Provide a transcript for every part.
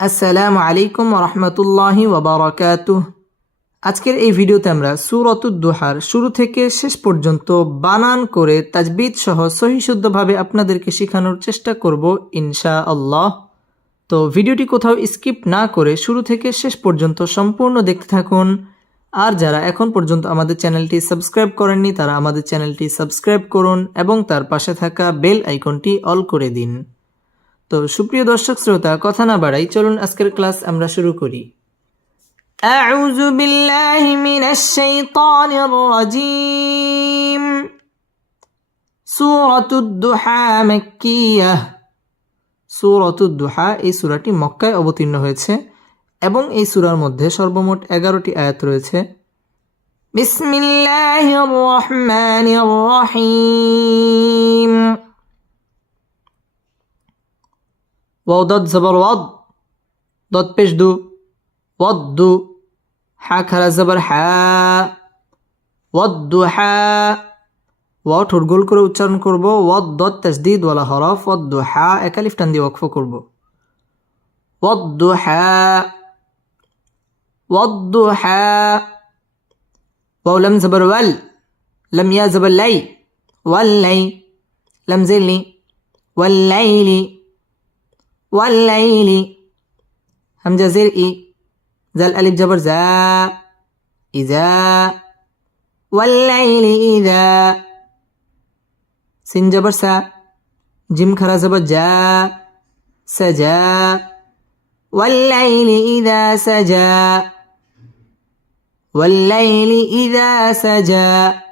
আসসালামু আলাইকুম রহমতুল্লাহি ওবরাকাতুহ আজকের এই ভিডিওতে আমরা সুরতুদ্দোহার শুরু থেকে শেষ পর্যন্ত বানান করে তাজবিদ সহ সহিশুদ্ধভাবে আপনাদেরকে শেখানোর চেষ্টা করব ইনশা আল্লাহ তো ভিডিওটি কোথাও স্কিপ না করে শুরু থেকে শেষ পর্যন্ত সম্পূর্ণ দেখতে থাকুন। আর যারা এখন পর্যন্ত আমাদের চ্যানেলটি সাবস্ক্রাইব করেননি, তারা আমাদের চ্যানেলটি সাবস্ক্রাইব করুন এবং তার পাশে থাকা বেল আইকনটি অল করে দিন। তো সুপ্রিয় দর্শক শ্রোতা কথা না বাড়াই চলুন আজকের ক্লাস আমরা শুরু করি أعوذ بالله من الشيطان الرجيم سورة الدحى مكية سورة الدحى এই সূরাটি মক্কায় অবতীর্ণ হয়েছে এবং এই সূরার মধ্যে সর্বমোট এগারোটি আয়াত রয়েছে بسم الله الرحمن واو ضد زبر وض ضد পেশ দু وض حا খারা জবর হা ওয়াদ্দুহা ওয়া ঠোঁট গোল করে উচ্চারণ করব ওয়াদ দত তাসদিদ ওয়ালা হরফ ওয়াদ্দুহা একালিফ টান দিয়ে ওয়াকফ করব ওয়াদ্দুহা ওয়াদ্দুহা ওয়াও লাম জবর ওয়াল লাম ইয়া জবর লাই ওয়াল্লাই লাম জিলি ওয়াল্লাইলি والليل. همزة زر إي. ذا الألف جبر زا. إذا. والليل إذا. سين جبر سا. جيم خرا زبر جا. سجا. والليل إذا سجا. والليل إذا سجا.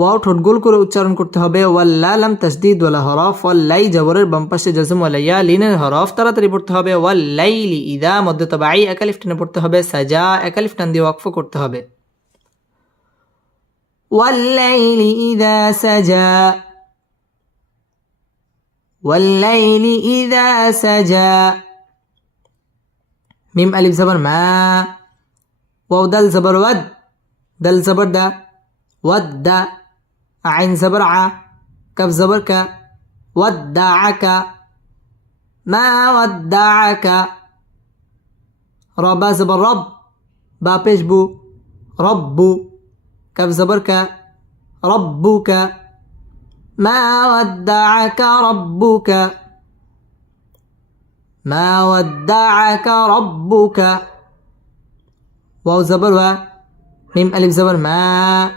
ওয়াও ঠোঁট গোল করে উচ্চারণ করতে হবে ওয়াল্লা লাম তাসদিদ ওয়ালা হরফ, ওয়াল্লাই জবরের বাম পাশে জজম ওয়ালাইয়া লিনের হরফ তাড়াতাড়ি পড়তে হবে, ওয়াল্লাইলি ইদা মধ্য তবে আই টেনে পড়তে হবে, সাজা একালিফ টান দিয়ে ওয়াকফ করতে হবে। ওয়াল্লাইলি ইদা সাজা, ওয়াল্লাইলি ইদা সাজা, মিম আলিফ জবর মা, ওয়াও দাল জবর ওয়াদ, দাল জবর দা ود عين زبر ع كف زبر ودعك ما ودعك؟ ربا زبر رب با پیش بو رب كف زبر ربك. ما ودعك ربك؟ ما ودعك ربك. واو زبر و ميم ألف زبر ما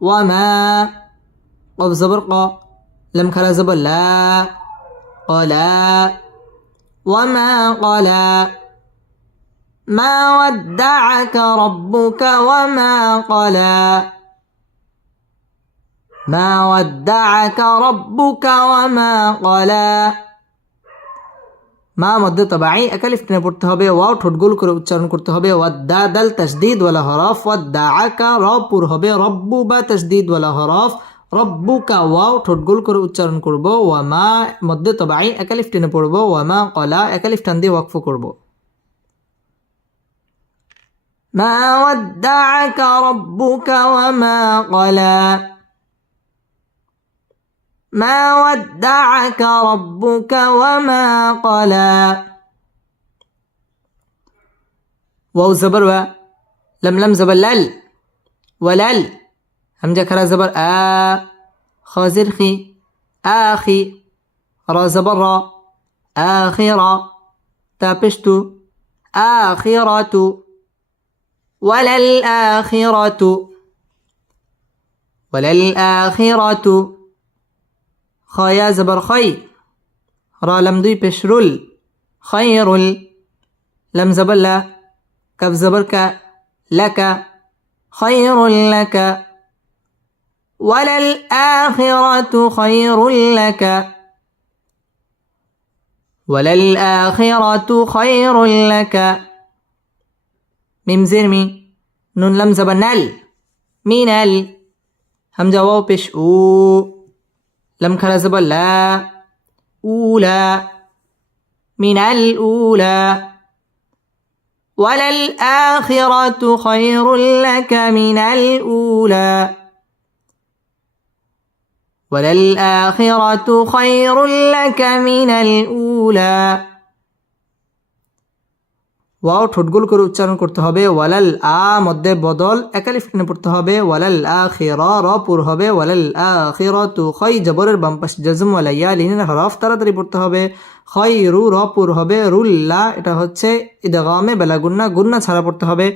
وما. قف زبر ق لم كلا زبر لا قلا وما قلا ما ودعك ربك وما قلا ما ودعك ربك وما قلا মা মধ্যে তবাই একালিফ টেনে পড়তে হবে ওয়াও ঠোঁট গোল করে উচ্চারণ করতে হবে ওয়াদ্দা দাল তাসদিদ ওয়ালা হরফ ওয়াদ্দা আকা রবপুর হবে রব্বু বা তাসদিদ ওয়ালা হরফ রব্বুকা ওয়াও ঠোঁট গোল করে উচ্চারণ করব ওয়া মা মধ্যে তবাই একালিফ টেনে পড়ব ওয়া মা কলা একালিফ টান দিয়ে ওয়াকফ করব মা ওয়াদ্দাআকা রব্বুকা ওয়া মা কলা ما ودعك ربك وما قلى واو زبر و لم لم زبر لل ولل همجة كرا زبر آ خازر خي آخي را زبر را آخرة تابشتو آخرة وللآخرة وللآخرة خايا زبر خي را لم دوي بشرل خير لم زبر لا كف زبر لك خير لك وللآخرة خير لك. وللآخرة خير لك. ميم زرمي نون لم زبر نل مين ال همزة واو بش أو. لم خلا زبر لا. أولى من الأولى وللآخرة خير لك. من الأولى وللآخرة خير لك من الأولى ওয়াও ঠোঁটগুল করে উচ্চারণ করতে হবে ওয়ালাল আ মধ্যে বদল একালিফ টেনে পড়তে হবে ওয়ালাল আ খের র পুর হবে ওয়ালাল আ খের তু খই জবরের বাম পাশে জজম ওয়ালা ইয়া লিনের হরফ তাড়াতাড়ি পড়তে হবে খই রু র পুর হবে রুল্লা এটা হচ্ছে ইদগামে বেলা গুন্না গুন্না ছাড়া পড়তে হবে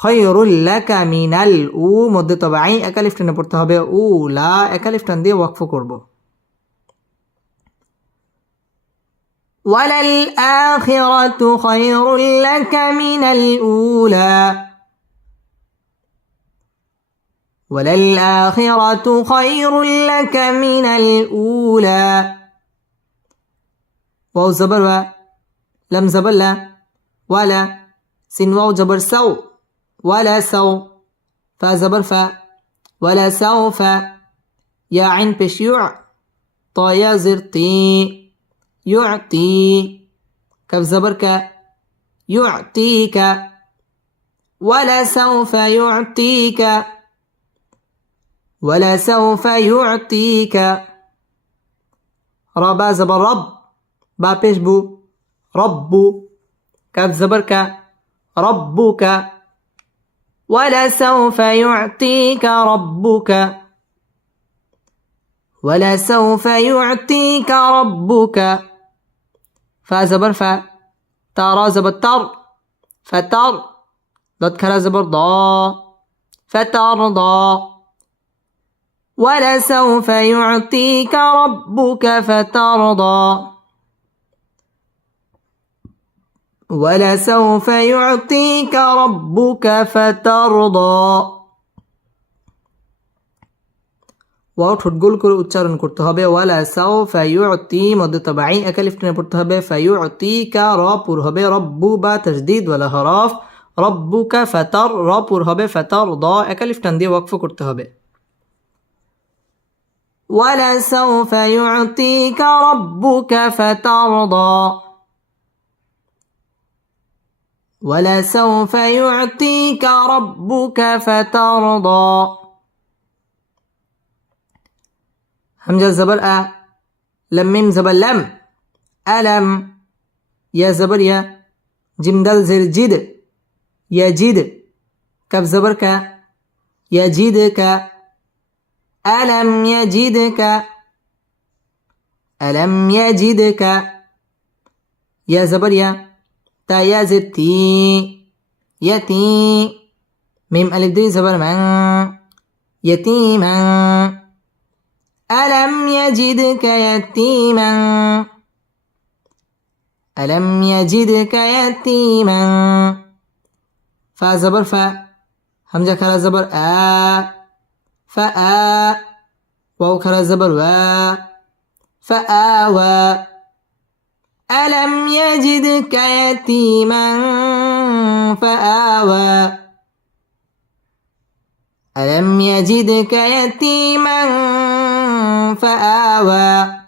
খয়রুল্লা কামিনাল উ মধ্যে তবে আই একালিফ টেনে পড়তে হবে উ লা একালিফ টান দিয়ে ওয়াকফ করব وللآخرة خير لك من الأولى وللآخرة خير لك من الأولى واو زبر و لم زبر لا ولا سين واو جبر سو ولا سو فا زبر فا ولا سوف. يا عين بش يع طا يا زر طي يعطي. كف زبر ك يعطيك. ولا سوف يعطيك. ولا سوف يعطيك. ربا زبر رب. با پیش بو. رب. كف زبر ك ربك ولسوف يعطيك ربك. ولسوف يعطيك ربك. فا زبر تارا زبر تر. فتر ضد كرا زبر ضا فترضى ولسوف يعطيك ربك فترضى ولسوف يعطيك ربك فترضى ওয়াও ঠোঁট গোল করে উচ্চারণ করতে হবে ওয়ালা সাও ফাইউতি মধ্যে তবাই একালিফ টেনে পড়তে হবে ফাইউতি কা র পুর হবে রব্বু বা তসদিদ ওয়ালা হরফ রব্বু কা ফাতার র পুর হবে ফাতার দ একালিফ টান দিয়ে ওয়াকফ করতে হবে ولسوف يعطيك ربك فترضى ولسوف يعطيك ربك فترضى. همزة زبر أ لم ميم زبر لم ألم يا زبر يا جيم دال زر جد يجد كف زبر ك يجدك ألم يجدك ألم يجدك يا زبر يا تا يا زتي يتي. ميم ألف دي زبر من. يتيما. ألم يجدك يتيما. ألم يجدك يتيما. فا زبر فا. همزة كرا زبر آ. فآ واو كرا زبر وا فآوى ألم يجدك يتيما فآوى ألم يجدك يتيما فآوى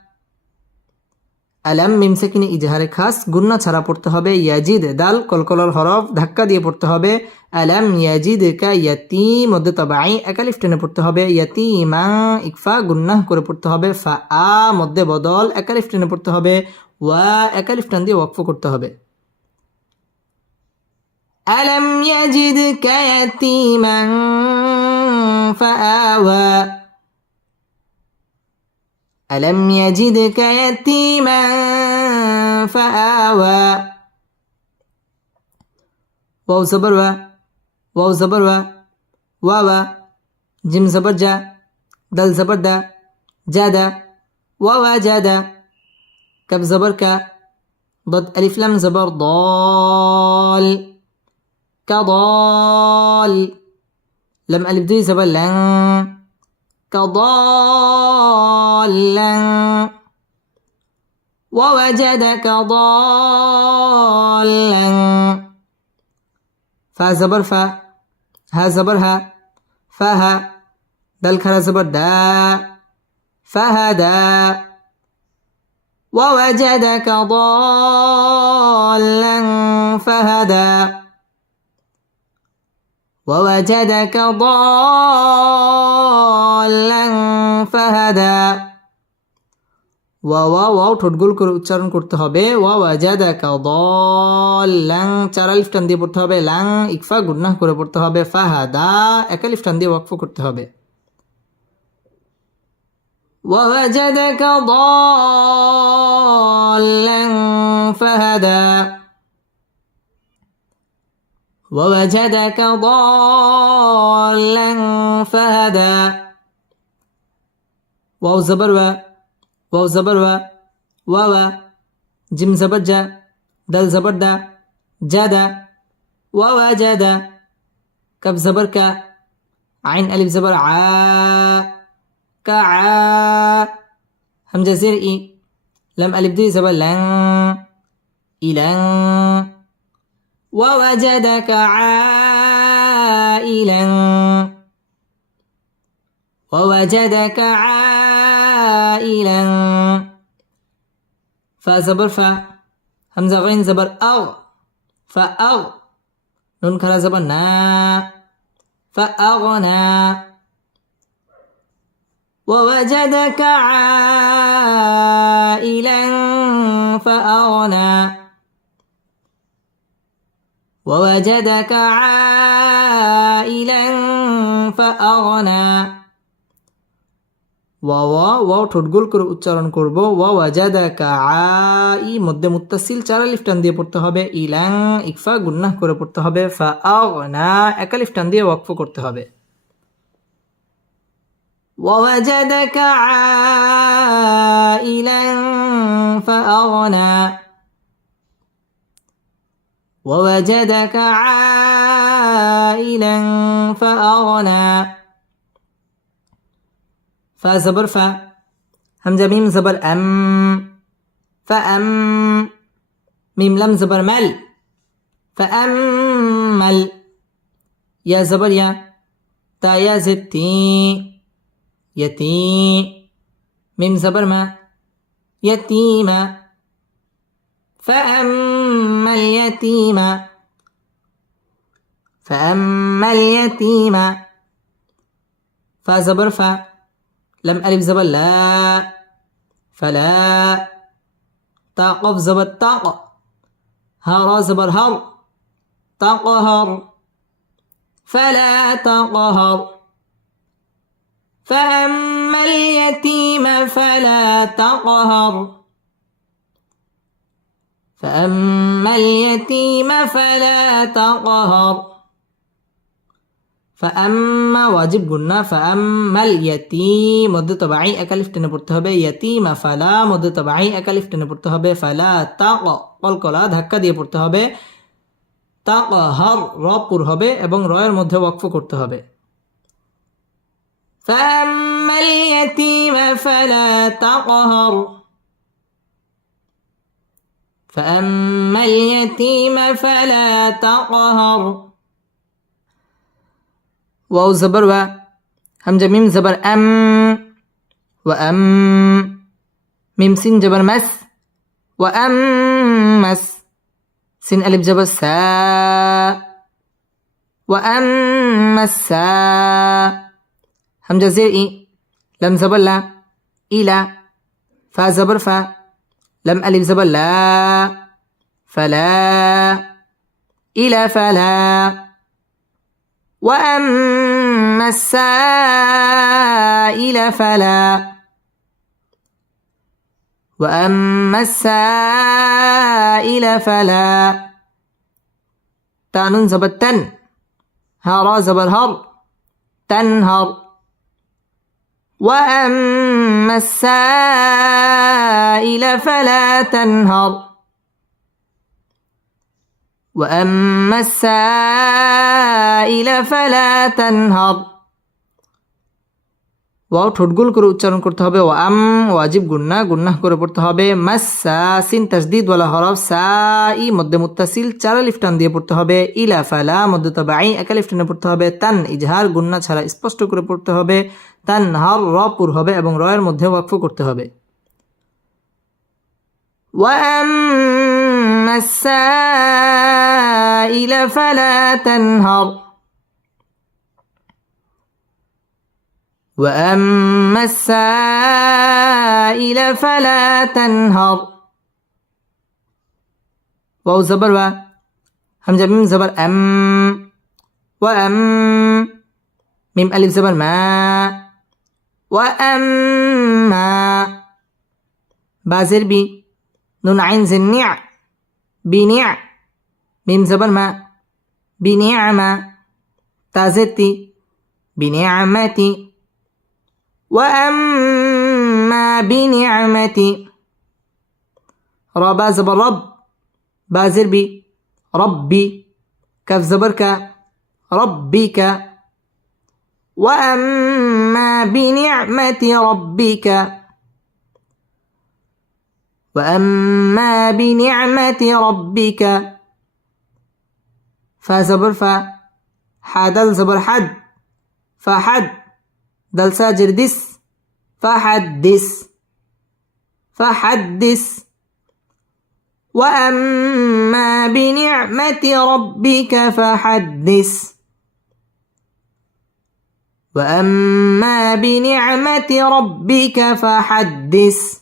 আলাম মিম সেকিনে ইজহারে খাস গুন্না ছাড়া পড়তে হবে ইয়াজিদ দাল কলকলার হরফ ধাক্কা দিয়ে পড়তে হবে আলাম ইয়াজিদ কা ইয়াতি মধ্যে তবাই একালিফ টেনে পড়তে হবে ইয়াতি মা ইকফা গুন্নাহ করে পড়তে হবে ফা আ মধ্যে বদল একালিফ টেনে পড়তে হবে ওয়া একালিফ টান দিয়ে ওয়াকফ করতে হবে আলাম ইয়াজিদ কা ইয়াতিমান ফাআওয়া ألم يجدك يتيما فآوى واو زبر و واو زبر و واوا جيم زبر جا دل زبر دا جادا واوا جادا كف زبر كا ضد ألف لام زبر ضال. كضال. لم ألف دي زبر لن. كضالا ووجدك ضالا. فا زبر فا. ها زبر ها. فها دل كرا زبر دا. فهدى ووجدك ضالا فهدى ووجدك ضالا فهدى ওয়া ওয়া ওয়াও ঠোঁট গোল করে উচ্চারণ করতে হবে ওয়া ওয়াজাদাকা দল্লাং চার আলিফ টান দিয়ে পড়তে হবে লাং ইকফা গুন্নাহ করে পড়তে হবে ফাহাদা এক আলিফ টান দিয়ে ওয়াকফ করতে হবে ووجدك ضالا فهدى. ووجدك ضالا فهدى. واو زبر واو زبر و واو. جيم زبر جا دل زبر دا جادا ووجد كف زبر كا. عين ألف زبر ع كعا همزة زر إي لم ألف دي زبر لن إلن ووجدك عائلا. ووجدك عائلا. فزبر فا. همزة غين زبر أغ. فأغ. نون كرا زبر نا. فأغنى ووجدك عائلا فأغنى ووجدك عائلا فأغنى ওয়া ওয়া ওয়াও ঠোঁট গোল করে উচ্চারণ করব ওয়া ওয়াজাদাকা আই মধ্যে মুত্তাসিল চার আলিফ টান দিয়ে পড়তে হবে ইলাং ইকফা গুন্নাহ করে পড়তে হবে ফা আগনা এক আলিফ টান দিয়ে ওয়াকফ করতে হবে ووجدك عائلا فأغنى. ووجدك عائلا فأغنى. فا زبر فا همزة ميم زبر أم. فأم ميم لم زبر مل. فأمل يا زبر يا تا يا زتي يتي ميم زبر ما يتيما فأما اليتيم. فأما اليتيم. فزبر ف لم ألف زبر لا. فلا. تاقف زبر تاق هر زبر هر تقهر فلا تقهر فأما اليتيم فلا تقهر فأما اليتيم فلا تقهر فأما واجب قلنا فأما اليتيم মধ্যে তবাই একালিফ টেনে পড়তে হবে ইয়তিম ফালা মধ্যে তবাই একালিফ টেনে পড়তে হবে ফালা তাক কলকলা ধাক্কা দিয়ে পড়তে হবে তাক হর র পুর হবে এবং রয়ের মধ্যে ওয়াকফ করতে হবে فأما اليتيم فلا تقهر فأما اليتيم فلا تقهر واو زبر و همجة ميم زبر أم وأم ميم سين جبر مس وأمس سين ألف جبر سا وأما السا همجة زير إي لم زبر لا إلى فا زبر فا لم ألف زبر لا فلا إلى فلا. وأما السائل فلا. وأما السائل فلا. تانون زبر تن. هارا زبر هر. تنهر. وأما السائل فلا تنهر. وأما السائل فلا تنهر. ওয়াও ঠোঁট গোল করে উচ্চারণ করতে হবে ও আম ওয়াজিব গুন্না গুন্নাহ করে পড়তে হবে মাসা সিন তাসদিদ ওয়ালা হরফ সা ই মধ্যে মুত্তাসিল চার আলিফ টান দিয়ে পড়তে হবে ইলা ফালা মধ্যে তবে আই এক আলিফ টানে পড়তে হবে তান ইজহার গুন্না ছাড়া স্পষ্ট করে পড়তে হবে তান হর র পুর হবে এবং রয়ের মধ্যে ওয়াকফ করতে হবে وأما السائل فلا تنهر وأما السائل فلا تنهر. واو زبر و همزة ميم زبر أم وأم. ميم ألف زبر ما وأما بازر بي. نون عين زنع بنع ميم زبر ما. بنعمة تازتي بنعمتي وأما بنعمتي ربا زبر رب بازر بي ربي كف زبرك ربك وأما بنعمة ربك وأما بنعمة ربك فزبر فا حدل زبر حد فحد دل ساجر دس فحدث فحدث. وأما بنعمة ربك فحدث. وأما بنعمة ربك فحدث.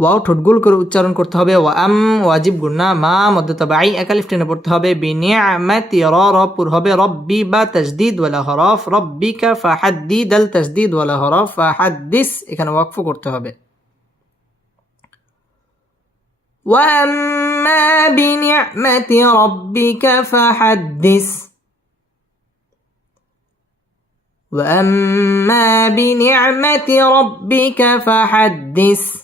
ওয়াও ঠোঁট গোল করে উচ্চারণ করতে হবে ওয়া আম ওয়াজিব গুন্না মা মধ্য তবাই একালিফ টেনে পড়তে হবে বিনিয়ামাতি র র পুর হবে রব্বি বা তাজদিদ ওয়ালা হরফ রব্বিকা ফাহাদ্দিদ আল তাজদিদ ওয়ালা হরফ ফাহাদ্দিস এখানে ওয়াকফ করতে হবে وأما بنعمة ربك فحدث وأما بنعمة ربك فحدث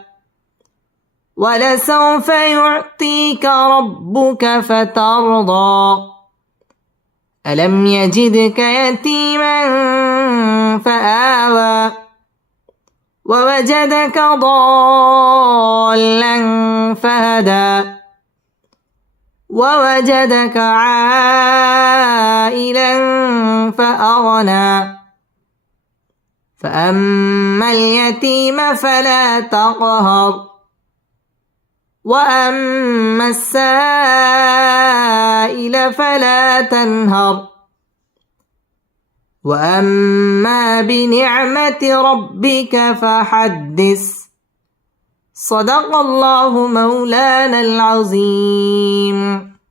ولسوف يعطيك ربك فترضى. ألم يجدك يتيما فآوى. ووجدك ضالا فهدى. ووجدك عائلا فأغنى. فأما اليتيم فلا تقهر. وأما السائل فلا تنهر وأما بنعمة ربك فحدث صدق الله مولانا العظيم